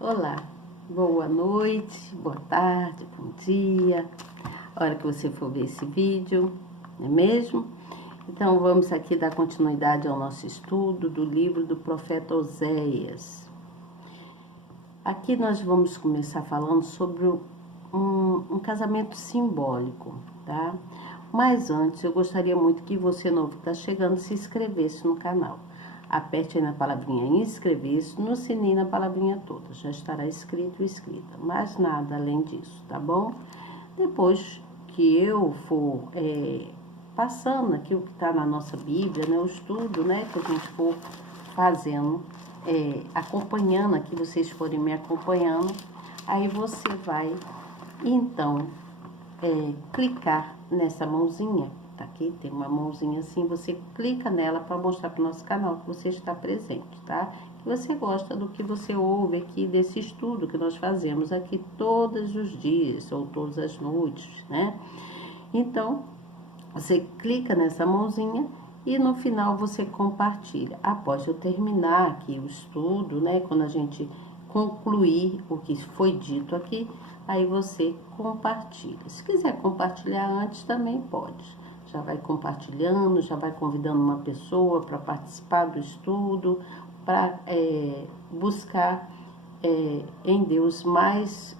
Olá, boa noite, boa tarde, bom dia, a hora que você for ver esse vídeo, não é mesmo? Então vamos aqui dar continuidade ao nosso estudo do livro do profeta Oséias. Aqui nós vamos começar falando sobre um casamento simbólico, tá? Mas antes eu gostaria muito que você novo que está chegando se inscrevesse no canal. Aperte aí na palavrinha inscrever-se, no sininho na palavrinha toda. Já estará escrito e escrita. Mais nada além disso, tá bom? Depois que eu for passando aqui o que está na nossa Bíblia, né? O estudo, né? Que a gente for fazendo, acompanhando aqui, vocês forem me acompanhando. Aí você vai, então, clicar nessa mãozinha. Tá aqui, tem uma mãozinha assim, você clica nela para mostrar para o nosso canal que você está presente, tá? Que você gosta do que você ouve aqui, desse estudo que nós fazemos aqui todos os dias, ou todas as noites, né? Então, você clica nessa mãozinha e no final você compartilha. Após eu terminar aqui o estudo, né? Quando a gente concluir o que foi dito aqui, aí você compartilha. Se quiser compartilhar antes, também pode. Já vai compartilhando, já vai convidando uma pessoa para participar do estudo, para buscar em Deus mais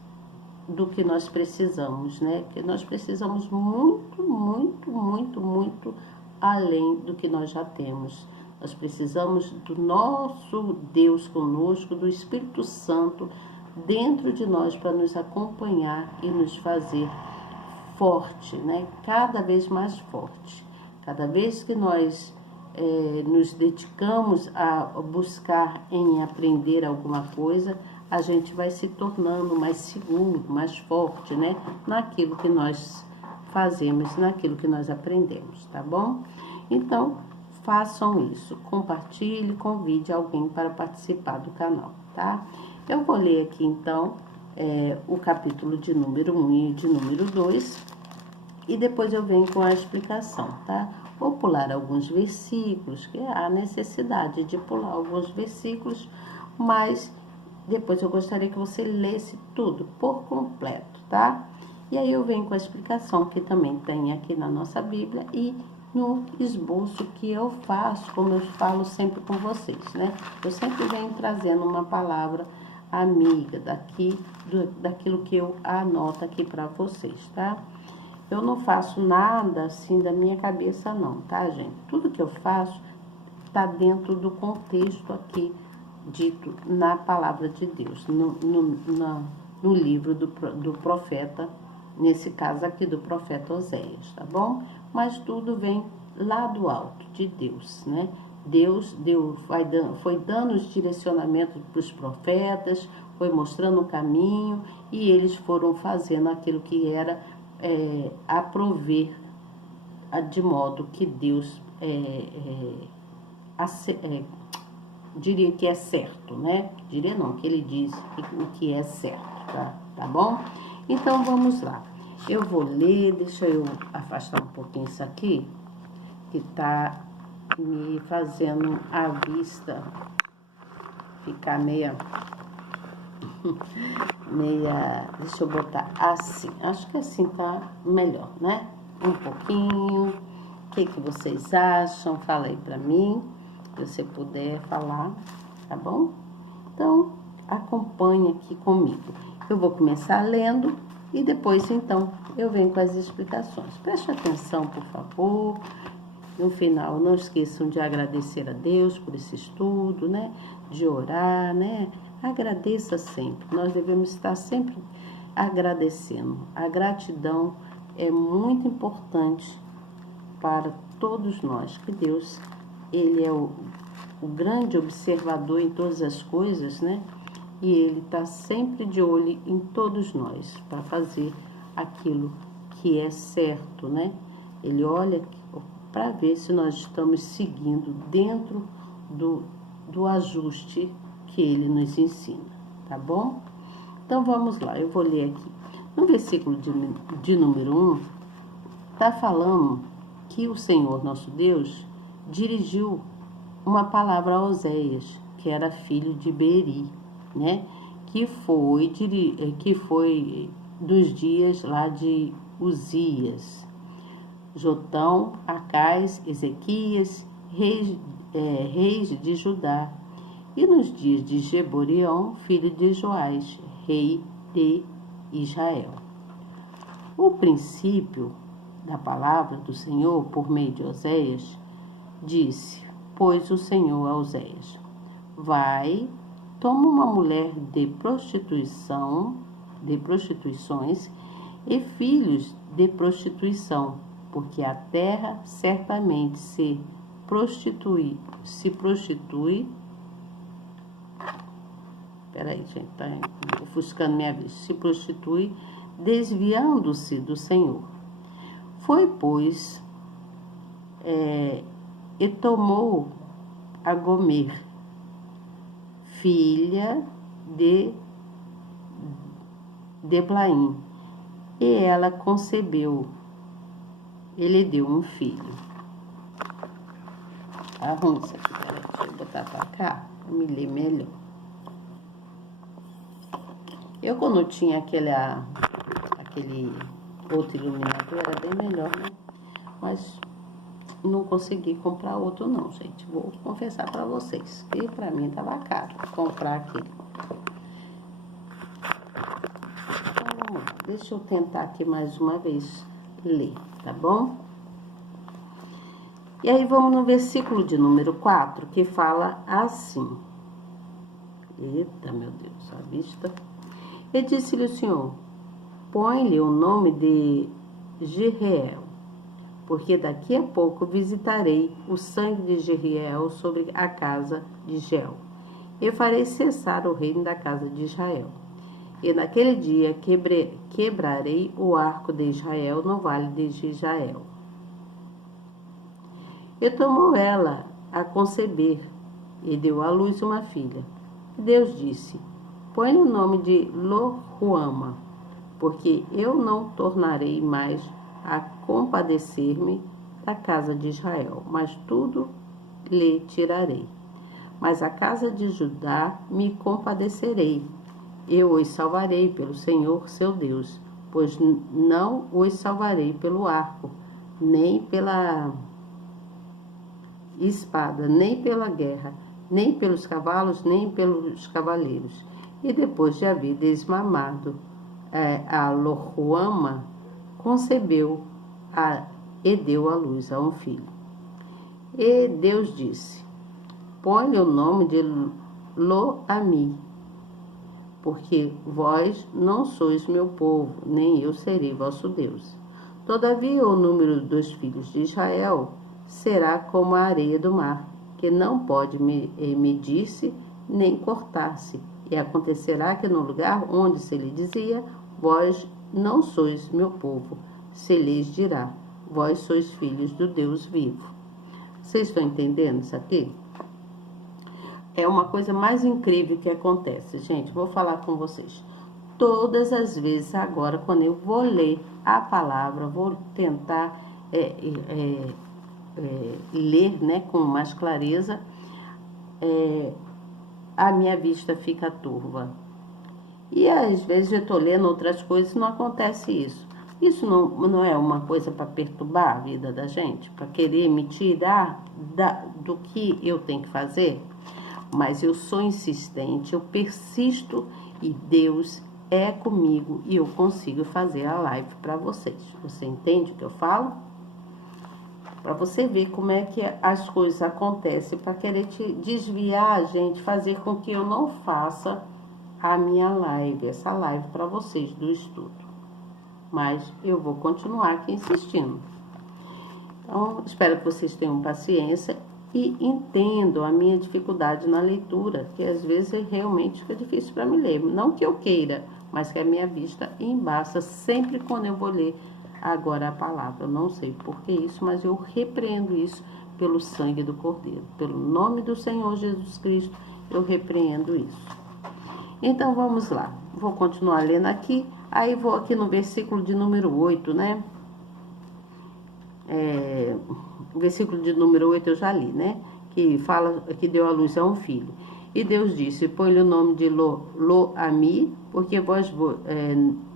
do que nós precisamos, né? Porque nós precisamos muito, muito, muito, muito além do que nós já temos. Nós precisamos do nosso Deus conosco, do Espírito Santo dentro de nós para nos acompanhar e nos fazer forte, né? Cada vez mais forte. Cada vez que nós nos dedicamos a buscar em aprender alguma coisa, a gente vai se tornando mais seguro, mais forte, né? Naquilo que nós fazemos, naquilo que nós aprendemos, tá bom? Então, façam isso. Compartilhe, convide alguém para participar do canal, tá? Eu vou ler aqui, então, o capítulo de número 1 e de número 2, e depois eu venho com a explicação, tá? Vou pular alguns versículos, que há necessidade de pular alguns versículos, mas depois eu gostaria que você lesse tudo por completo, tá? E aí eu venho com a explicação que também tem aqui na nossa Bíblia e no esboço que eu faço, como eu falo sempre com vocês, né? Eu sempre venho trazendo uma palavra amiga daquilo que eu anoto aqui para vocês, tá? Eu não faço nada assim da minha cabeça não, tá, gente? Tudo que eu faço tá dentro do contexto aqui dito na palavra de Deus, no livro do profeta, nesse caso aqui do profeta Oséias, tá bom? Mas tudo vem lá do alto de Deus, né? Deus foi dando os direcionamentos para os profetas, foi mostrando o caminho e eles foram fazendo aquilo que era a prover, de modo que Deus diria que é certo, né? Diria não, que ele diz o que é certo, tá bom? Então vamos lá. Eu vou ler, deixa eu afastar um pouquinho isso aqui, que tá me fazendo a vista ficar meia, deixa eu botar assim, acho que assim tá melhor, né? Um pouquinho, o que vocês acham? Fala aí pra mim, se você puder falar, tá bom? Então, acompanhe aqui comigo. Eu vou começar lendo e depois, então, eu venho com as explicações. Preste atenção, por favor. No final, não esqueçam de agradecer a Deus por esse estudo, né? De orar, né? Agradeça sempre. Nós devemos estar sempre agradecendo. A gratidão é muito importante para todos nós. Que Deus, Ele é o grande observador em todas as coisas, né? E Ele está sempre de olho em todos nós para fazer aquilo que é certo, né? Ele olha para ver se nós estamos seguindo dentro do ajuste que ele nos ensina, tá bom? Então vamos lá, eu vou ler aqui. No versículo de número 1, está falando que o Senhor nosso Deus dirigiu uma palavra a Oséias, que era filho de Beeri, né? que foi dos dias lá de Uzias, Jotão, Acais, Ezequias, reis de Judá, e nos dias de Jeborião, filho de Joás, rei de Israel. O princípio da palavra do Senhor por meio de Oséias disse, pois o Senhor a Oséias, vai, toma uma mulher de prostituições e filhos de prostituição, porque a terra certamente se prostitui. Peraí, gente, tá ofuscando minha vista. Se prostitui, desviando-se do Senhor. Foi, pois, e tomou a Gomer, filha de Deblaim, e ela concebeu. Ele deu um filho. Arrume isso aqui, peraí, deixa eu botar pra cá, pra me ler melhor. Eu, quando tinha aquele outro iluminador, era bem melhor, né? Mas não consegui comprar outro não, gente. Vou confessar pra vocês que pra mim tava caro comprar aquele. Então, vamos lá. Deixa eu tentar aqui mais uma vez ler, tá bom? E aí vamos no versículo de número 4, que fala assim. Eita, meu Deus, a vista. E disse-lhe o Senhor, põe-lhe o nome de Jeriel, porque daqui a pouco visitarei o sangue de Jeriel sobre a casa de Gel. E farei cessar o reino da casa de Israel. E naquele dia quebrarei o arco de Israel no vale de Israel. E tomou ela a conceber, e deu à luz uma filha. E Deus disse, põe o nome de Lo-Ruama, porque eu não tornarei mais a compadecer-me da casa de Israel, mas tudo lhe tirarei. Mas a casa de Judá me compadecerei, eu os salvarei pelo Senhor seu Deus, pois não os salvarei pelo arco, nem pela espada, nem pela guerra, nem pelos cavalos, nem pelos cavaleiros. E depois de haver desmamado a Lo-Ruama, concebeu e deu à luz a um filho. E Deus disse, põe-lhe o nome de Lo-Ami, porque vós não sois meu povo, nem eu serei vosso Deus. Todavia o número dos filhos de Israel será como a areia do mar, que não pode medir-se nem cortar-se. E acontecerá que no lugar onde se lhe dizia, vós não sois meu povo, se lhes dirá, vós sois filhos do Deus vivo. Vocês estão entendendo isso aqui? É uma coisa mais incrível que acontece, gente. Vou falar com vocês. Todas as vezes agora, quando eu vou ler a palavra, vou tentar ler, né, com mais clareza, a minha vista fica turva. E às vezes eu estou lendo outras coisas e não acontece isso. Isso não é uma coisa para perturbar a vida da gente? Para querer me tirar do que eu tenho que fazer? Mas eu sou insistente, eu persisto e Deus é comigo e eu consigo fazer a live para vocês. Você entende o que eu falo? Para você ver como é que as coisas acontecem, para querer te desviar a gente, fazer com que eu não faça a minha live, essa live para vocês do estudo. Mas eu vou continuar aqui insistindo. Então, espero que vocês tenham paciência e entendam a minha dificuldade na leitura, que às vezes realmente fica difícil para me ler. Não que eu queira, mas que a minha vista embaça sempre quando eu vou ler agora a palavra. Eu não sei por que isso, mas eu repreendo isso pelo sangue do Cordeiro. Pelo nome do Senhor Jesus Cristo, eu repreendo isso. Então, vamos lá. Vou continuar lendo aqui. Aí, vou aqui no versículo de número 8, né? O versículo de número 8 eu já li, né? Que fala que deu à luz a um filho. E Deus disse: põe-lhe o nome de Lo-Ami, porque vós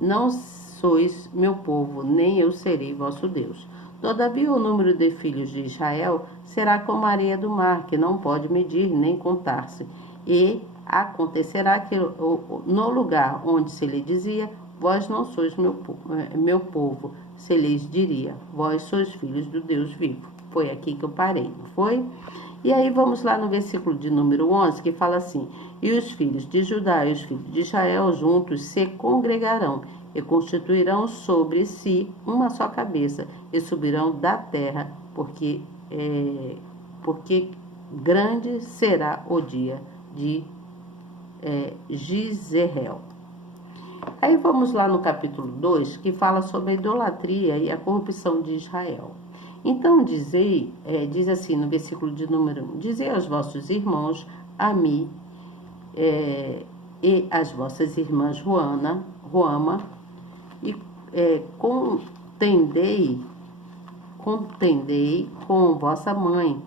não sois meu povo, nem eu serei vosso Deus. Todavia o número de filhos de Israel será como a areia do mar, que não pode medir nem contar-se. E acontecerá que no lugar onde se lhe dizia: vós não sois meu povo, se lhes diria: vós sois filhos do Deus vivo. Foi aqui que eu parei, não foi? E aí vamos lá no versículo de número 11, que fala assim: e os filhos de Judá e os filhos de Israel juntos se congregarão e constituirão sobre si uma só cabeça e subirão da terra, porque grande será o dia de Jezreel. Aí vamos lá no capítulo 2, que fala sobre a idolatria e a corrupção de Israel. Então diz assim no versículo de número 1: dizei aos vossos irmãos, a mim, e às vossas irmãs Ruama, e contendei com vossa mãe,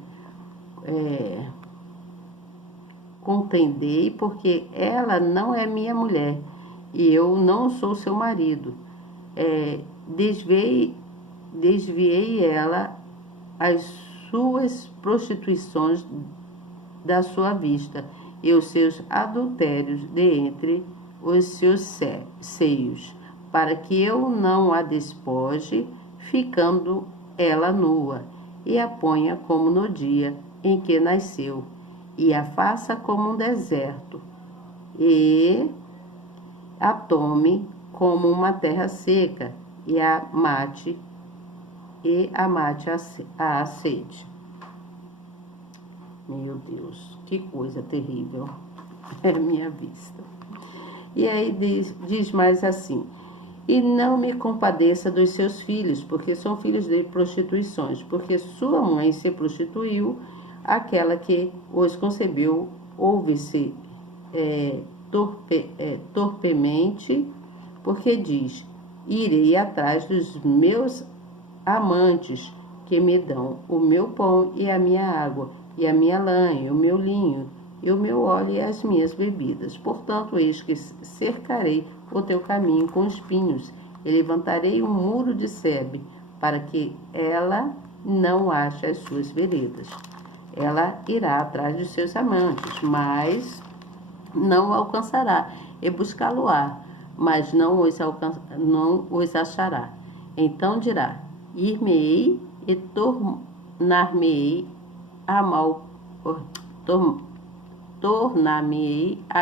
contendei, porque ela não é minha mulher, e eu não sou seu marido. Desviei ela as suas prostituições da sua vista, e os seus adultérios de entre os seus seios, para que eu não a despoje, ficando ela nua, e a ponha como no dia em que nasceu, e a faça como um deserto, e a tome como uma terra seca, e a mate a sede. Meu Deus, que coisa terrível é a minha vista. E aí diz mais assim: e não me compadeça dos seus filhos, porque são filhos de prostituições, porque sua mãe se prostituiu, aquela que os concebeu ouve-se torpemente, porque diz: irei atrás dos meus amantes, que me dão o meu pão e a minha água, e a minha lã, e o meu linho, e o meu óleo e as minhas bebidas. Portanto, eis que cercarei o teu caminho com espinhos, e levantarei um muro de sebe, para que ela não ache as suas veredas. Ela irá atrás dos seus amantes, mas não o alcançará, e buscá-lo-á, mas não os achará. Então dirá: ir-me-ei e tornar-me-ei a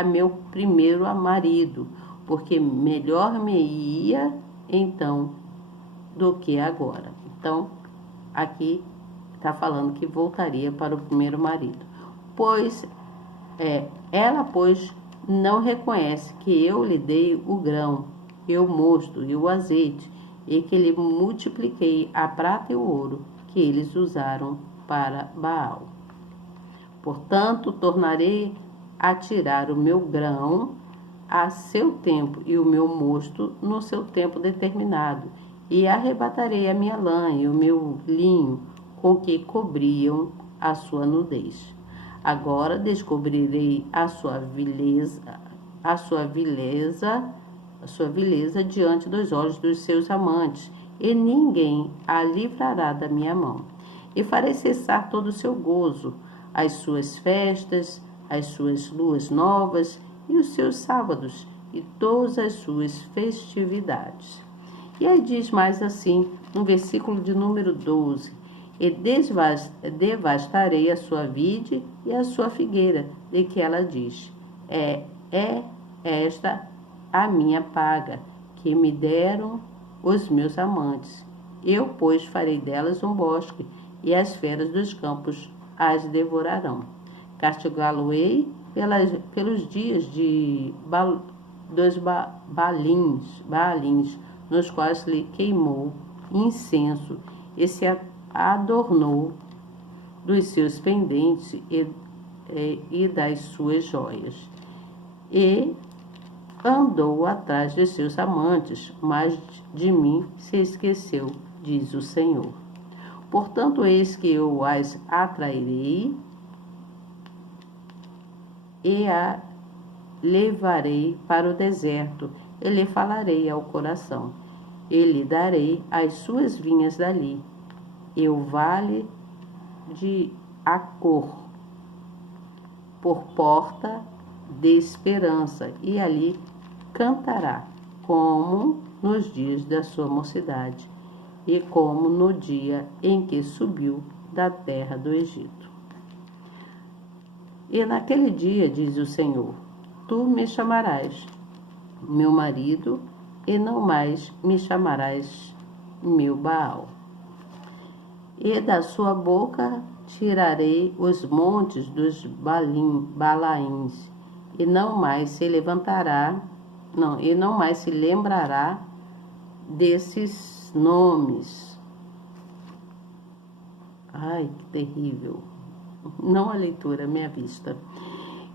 meu primeiro marido, porque melhor me ia então do que agora. Então, aqui está falando que voltaria para o primeiro marido. Ela, não reconhece que eu lhe dei o grão, e o mosto, e o azeite, e que lhe multipliquei a prata e o ouro que eles usaram para Baal. Portanto, tornarei a tirar o meu grão a seu tempo, e o meu mosto no seu tempo determinado, e arrebatarei a minha lã e o meu linho, com que cobriam a sua nudez. Agora descobrirei a sua vileza diante dos olhos dos seus amantes, e ninguém a livrará da minha mão. E farei cessar todo o seu gozo, as suas festas, as suas luas novas, e os seus sábados, e todas as suas festividades. E aí diz mais assim, no versículo de número 12: e devastarei a sua vide e a sua figueira, de que ela diz: é esta a minha paga, que me deram os meus amantes. Eu, pois, farei delas um bosque, e as feras dos campos as devorarão. Castigá-lo-ei pelos dias dos Baalins, nos quais lhe queimou incenso, e se adornou dos seus pendentes e das suas joias. E andou atrás de seus amantes, mas de mim se esqueceu, diz o Senhor. Portanto, eis que eu as atrairei e a levarei para o deserto, e lhe falarei ao coração, e lhe darei as suas vinhas dali, e o vale de Acor, por porta de esperança, e ali cantará, como nos dias da sua mocidade, e como no dia em que subiu da terra do Egito. E naquele dia, diz o Senhor, tu me chamarás meu marido, e não mais me chamarás meu Baal. E da sua boca tirarei os montes dos Balaíns, e não mais se lembrará desses nomes. Ai, que terrível. Não a leitura, minha vista.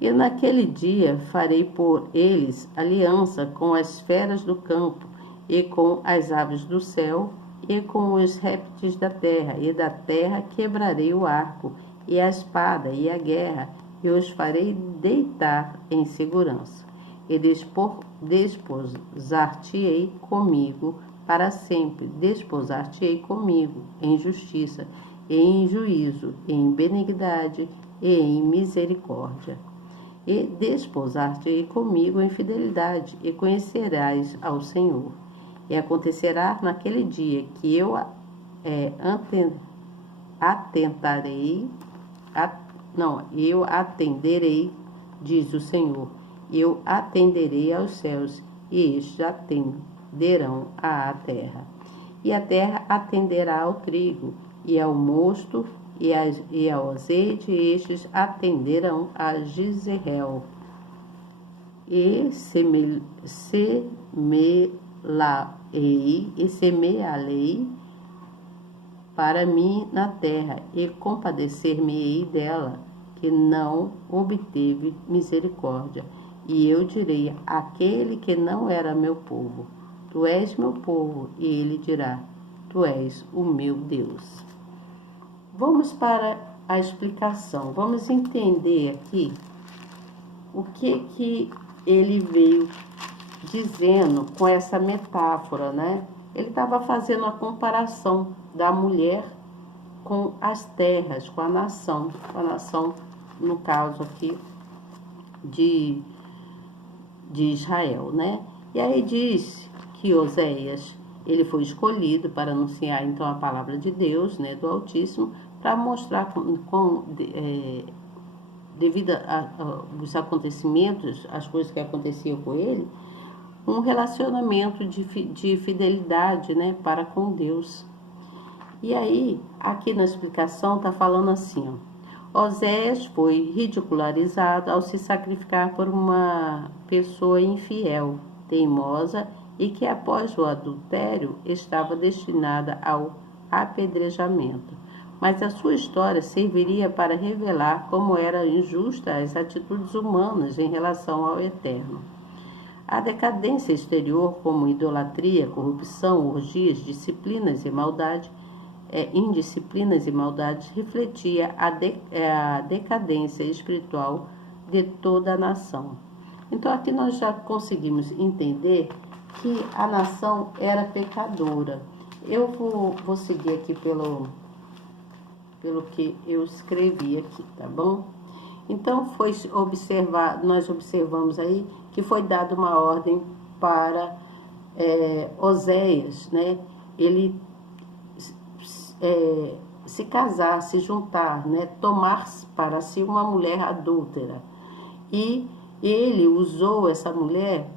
E naquele dia farei por eles aliança com as feras do campo, e com as aves do céu, e com os répteis da terra, e da terra quebrarei o arco, e a espada, e a guerra, e os farei deitar em segurança. E desposar-te-ei comigo para sempre, desposar-te-ei comigo em justiça, e em juízo, em benignidade, e em misericórdia. E desposar-te-ei comigo em fidelidade, e conhecerás ao Senhor. E acontecerá naquele dia que eu atenderei, diz o Senhor, eu atenderei aos céus, e estes atenderão à terra. E a terra atenderá ao trigo, e ao mosto, e ao azeite, e estes atenderão a Jezreel. E semeá-lei para mim na terra, e compadecer-me-ei dela, que não obteve misericórdia. E eu direi àquele que não era meu povo, tu és meu povo, e ele dirá, tu és o meu Deus. Vamos para a explicação. Vamos entender aqui o que ele veio dizendo com essa metáfora, né? Ele estava fazendo a comparação da mulher com as terras, com a nação, no caso aqui de Israel, né? E aí diz que Oséias, ele foi escolhido para anunciar então a palavra de Deus, né, do Altíssimo, para mostrar devido aos acontecimentos, as coisas que aconteciam com ele, um relacionamento de fidelidade, né, para com Deus. E aí, aqui na explicação, está falando assim, ó, Oséias foi ridicularizado ao se sacrificar por uma pessoa infiel, teimosa, e que após o adultério estava destinada ao apedrejamento. Mas a sua história serviria para revelar como eram injustas as atitudes humanas em relação ao Eterno. A decadência exterior, como idolatria, corrupção, orgias, indisciplinas e maldades, refletia a decadência espiritual de toda a nação. Então, aqui nós já conseguimos entender que a nação era pecadora. Eu vou seguir aqui pelo que eu escrevi aqui, tá bom? Então, nós observamos aí que foi dada uma ordem para Oséias, né? Ele se casar, se juntar, né? Tomar para si uma mulher adúltera. E ele usou essa mulher,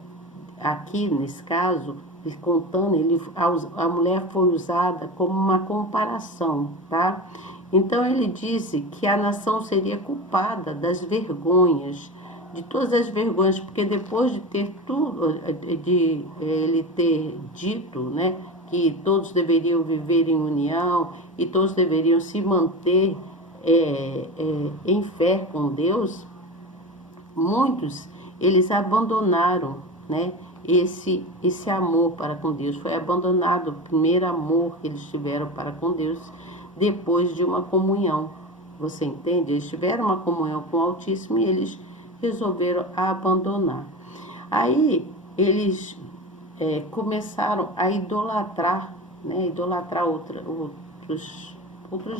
aqui nesse caso, contando, a mulher foi usada como uma comparação, tá? Então ele disse que a nação seria culpada das vergonhas, de todas as vergonhas, porque depois de ter ele ter dito, né, que todos deveriam viver em união e todos deveriam se manter em fé com Deus, muitos eles abandonaram, né, esse amor para com Deus. Foi abandonado o primeiro amor que eles tiveram para com Deus depois de uma comunhão. Você entende? Eles tiveram uma comunhão com o Altíssimo e eles resolveram abandonar. Aí eles começaram a idolatrar, né? Idolatrar outros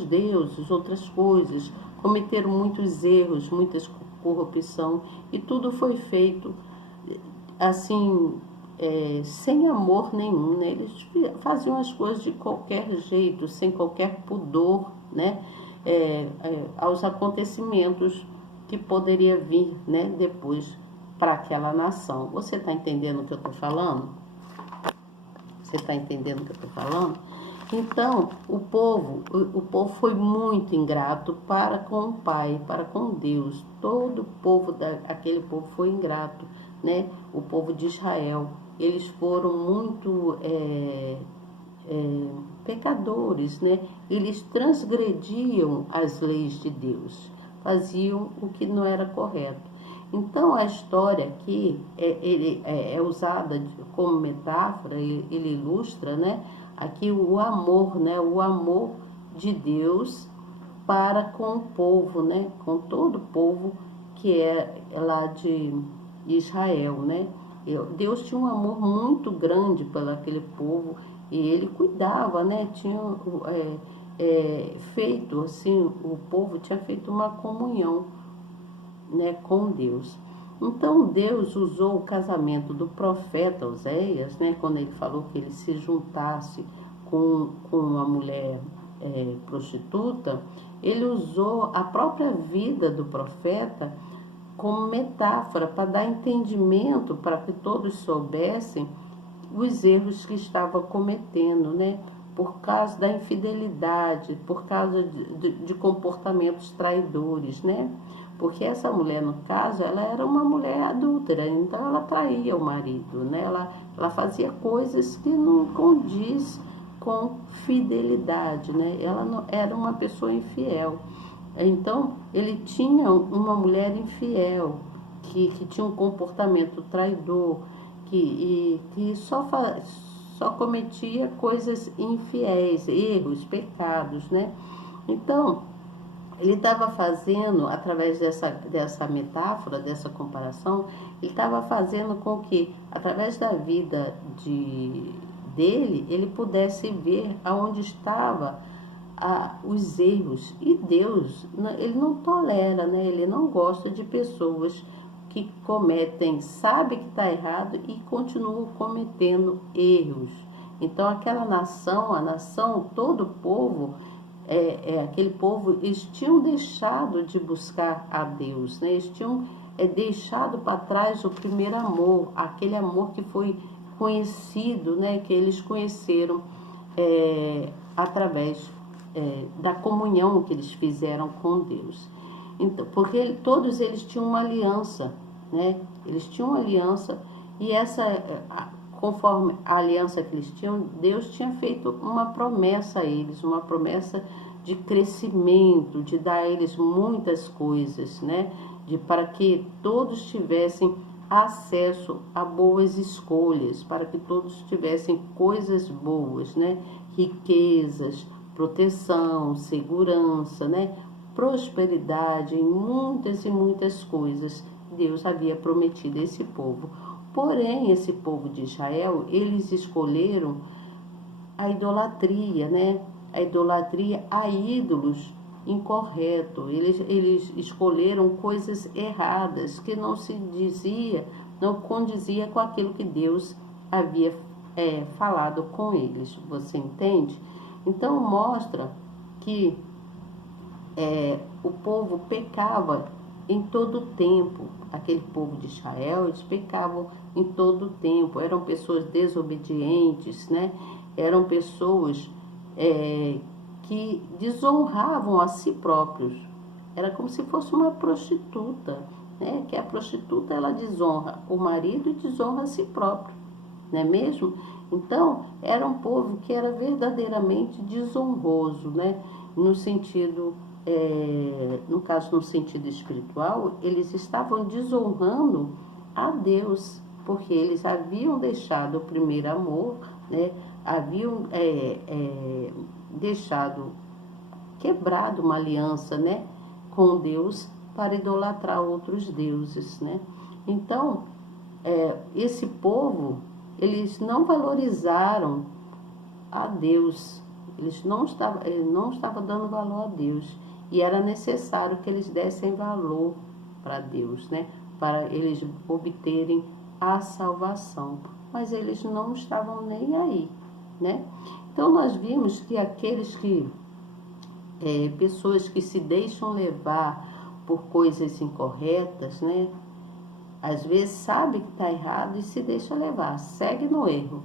deuses, outras coisas, cometeram muitos erros, muitas corrupção, e tudo foi feito assim, sem amor nenhum, né? Eles faziam as coisas de qualquer jeito, sem qualquer pudor, né? Aos acontecimentos que poderia vir, né? Depois para aquela nação. Você está entendendo o que eu estou falando? Você está entendendo o que eu estou falando? Então, o povo foi muito ingrato para com o Pai, para com Deus. Todo o povo, aquele povo foi ingrato, né? O povo de Israel. Eles foram muito pecadores, né? Eles transgrediam as leis de Deus, faziam o que não era correto. Então, a história aqui é usada como metáfora, ele ilustra, né? Aqui o amor, né? O amor de Deus para com o povo, né? Com todo o povo que é lá de Israel, né? Deus tinha um amor muito grande pelo aquele povo e ele cuidava, né? Tinha feito assim, o povo tinha feito uma comunhão, né, com Deus. Então Deus usou o casamento do profeta Oséias, né, quando ele falou que ele se juntasse com uma mulher prostituta, ele usou a própria vida do profeta como metáfora para dar entendimento, para que todos soubessem os erros que estavam cometendo, né? Por causa da infidelidade, por causa de comportamentos traidores, né? Porque essa mulher, no caso, ela era uma mulher adúltera, então ela traía o marido, né? Ela fazia coisas que não condiz com fidelidade, né? Ela não, era uma pessoa infiel. Então, ele tinha uma mulher infiel, que tinha um comportamento traidor, que só cometia coisas infiéis, erros, pecados, né? Então, ele estava fazendo, através dessa metáfora, dessa comparação, ele estava fazendo com que, através da vida dele, ele pudesse ver aonde estava os erros. E Deus, ele não tolera, né? Ele não gosta de pessoas que cometem, sabe que está errado e continuam cometendo erros. Então, aquela nação, a nação, todo o povo, aquele povo, eles tinham deixado de buscar a Deus, né? Eles tinham deixado para trás o primeiro amor, aquele amor que foi conhecido, né? Que eles conheceram através da comunhão que eles fizeram com Deus. Então, porque todos eles tinham uma aliança, né? Eles tinham uma aliança e conforme a aliança que eles tinham, Deus tinha feito uma promessa a eles, uma promessa de crescimento, de dar a eles muitas coisas, né? Para que todos tivessem acesso a boas escolhas, para que todos tivessem coisas boas, né? Riquezas, proteção, segurança, né? Prosperidade, em muitas e muitas coisas Deus havia prometido a esse povo. Porém, esse povo de Israel, eles escolheram a idolatria, né? A idolatria a ídolos incorreto. Eles escolheram coisas erradas, que não se dizia, não condizia com aquilo que Deus havia falado com eles. Você entende? Então, mostra que o povo pecava em todo o tempo. Aquele povo de Israel, eles pecavam em todo o tempo. Eram pessoas desobedientes, né? Eram pessoas que desonravam a si próprios. Era como se fosse uma prostituta, né? Que a prostituta, ela desonra o marido e desonra a si próprio, não é mesmo? Então, era um povo que era verdadeiramente desonroso, né? No sentido, no caso, no sentido espiritual, eles estavam desonrando a Deus, porque eles haviam deixado o primeiro amor, né? Haviam quebrado uma aliança, né? Com Deus para idolatrar outros deuses, né? Então, esse povo, eles não valorizaram a Deus, ele não estava dando valor a Deus, e era necessário que eles dessem valor para Deus, né? Para eles obterem a salvação, mas eles não estavam nem aí, né? Então nós vimos que pessoas que se deixam levar por coisas incorretas, né? Às vezes sabe que está errado e se deixa levar, segue no erro.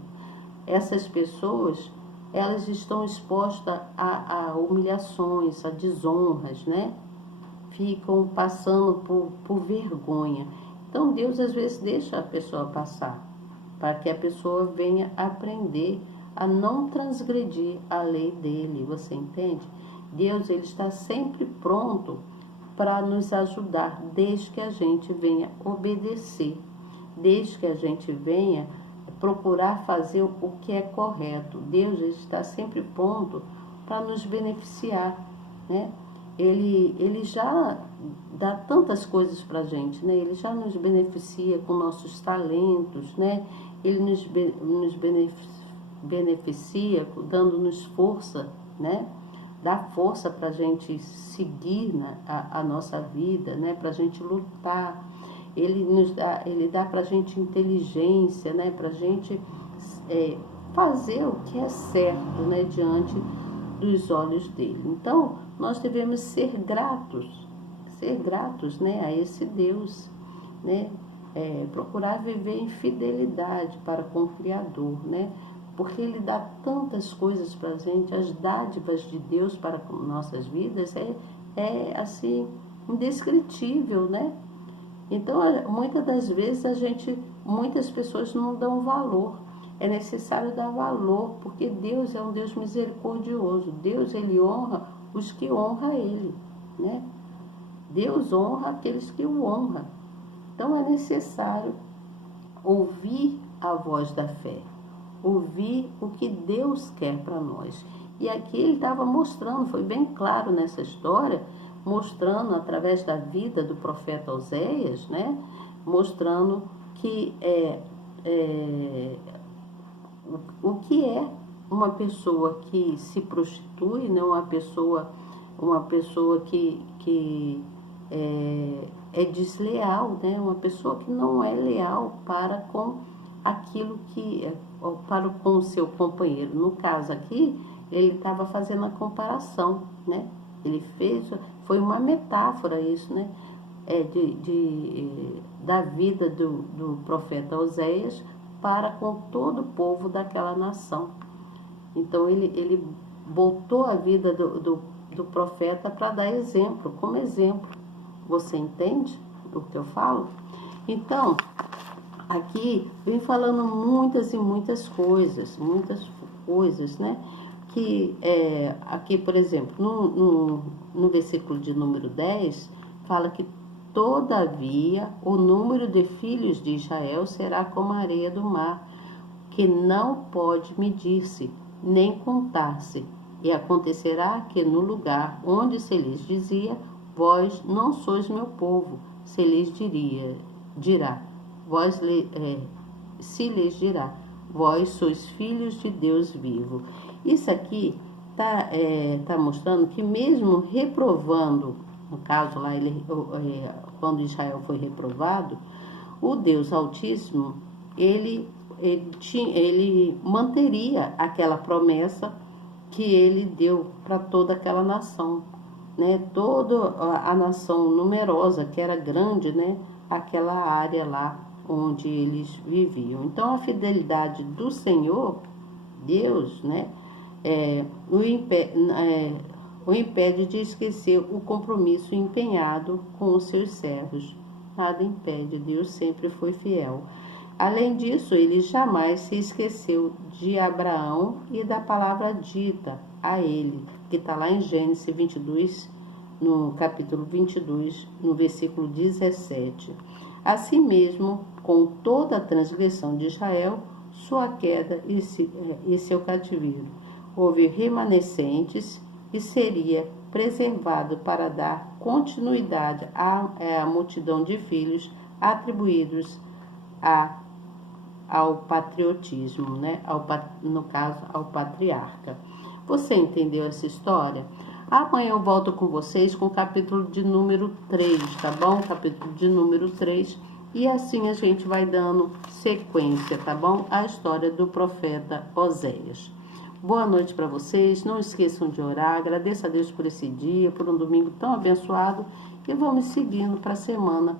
Essas pessoas, elas estão expostas a humilhações, a desonras, né? Ficam passando por vergonha. Então Deus às vezes deixa a pessoa passar, para que a pessoa venha aprender a não transgredir a lei dele, você entende? Deus, ele está sempre pronto para nos ajudar, desde que a gente venha obedecer, desde que a gente venha procurar fazer o que é correto. Deus, ele está sempre pronto para nos beneficiar, né? Ele já dá tantas coisas para a gente, né? Ele já nos beneficia com nossos talentos, né? Ele nos beneficia dando-nos força, né? Dá força para a gente seguir, né, a nossa vida, né? Para a gente lutar. Ele dá para a gente inteligência, né? Para a gente fazer o que é certo, né? Diante dos olhos dele. Então, nós devemos ser gratos, né? A esse Deus, né? Procurar viver em fidelidade para com o Criador, né? Porque Ele dá tantas coisas para a gente, as dádivas de Deus para com nossas vidas assim, indescritível, né? Então, muitas das vezes muitas pessoas não dão valor. É necessário dar valor, porque Deus é um Deus misericordioso. Deus, ele honra os que honram Ele, né? Deus honra aqueles que o honram. Então, é necessário ouvir a voz da fé, ouvir o que Deus quer para nós. E aqui ele estava mostrando, foi bem claro nessa história, mostrando através da vida do profeta Oséias, né? Mostrando que o que é uma pessoa que se prostitui, né? Uma pessoa que é desleal, né? Uma pessoa que não é leal para com aquilo para com o seu companheiro. No caso aqui, ele estava fazendo a comparação, né? Foi uma metáfora isso, né? Da vida do profeta Oséias para com todo o povo daquela nação. Então ele botou a vida do profeta para dar exemplo, como exemplo. Você entende o que eu falo? Então, aqui vem falando muitas e muitas coisas, né? Que aqui, por exemplo, no versículo de número 10, fala que todavia o número de filhos de Israel será como a areia do mar, que não pode medir-se, nem contar-se. E acontecerá que no lugar onde se lhes dizia, vós não sois meu povo, se lhes dirá, se lhes dirá, vós sois filhos de Deus vivo. Isso aqui tá mostrando que mesmo reprovando, no caso lá, quando Israel foi reprovado, o Deus Altíssimo, ele manteria aquela promessa que ele deu para toda aquela nação, né? Toda a nação numerosa, que era grande, né? Aquela área lá onde eles viviam. Então, a fidelidade do Senhor, Deus, né? O impede de esquecer o compromisso empenhado com os seus servos. Nada impede, Deus sempre foi fiel. Além disso, ele jamais se esqueceu de Abraão e da palavra dita a ele, que está lá em Gênesis 22, no capítulo 22, no versículo 17. Assim mesmo, com toda a transgressão de Israel, sua queda e seu cativeiro, houve remanescentes e seria preservado para dar continuidade à multidão de filhos atribuídos ao patriotismo, né? No caso, ao patriarca. Você entendeu essa história? Amanhã eu volto com vocês com o capítulo de número 3, tá bom? Capítulo de número 3. E assim a gente vai dando sequência, tá bom? A história do profeta Oséias. Boa noite para vocês. Não esqueçam de orar. Agradeço a Deus por esse dia, por um domingo tão abençoado. E vamos seguindo para a semana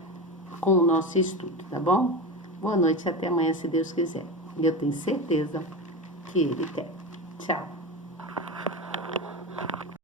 com o nosso estudo, tá bom? Boa noite e até amanhã, se Deus quiser. E eu tenho certeza que Ele quer. Tchau.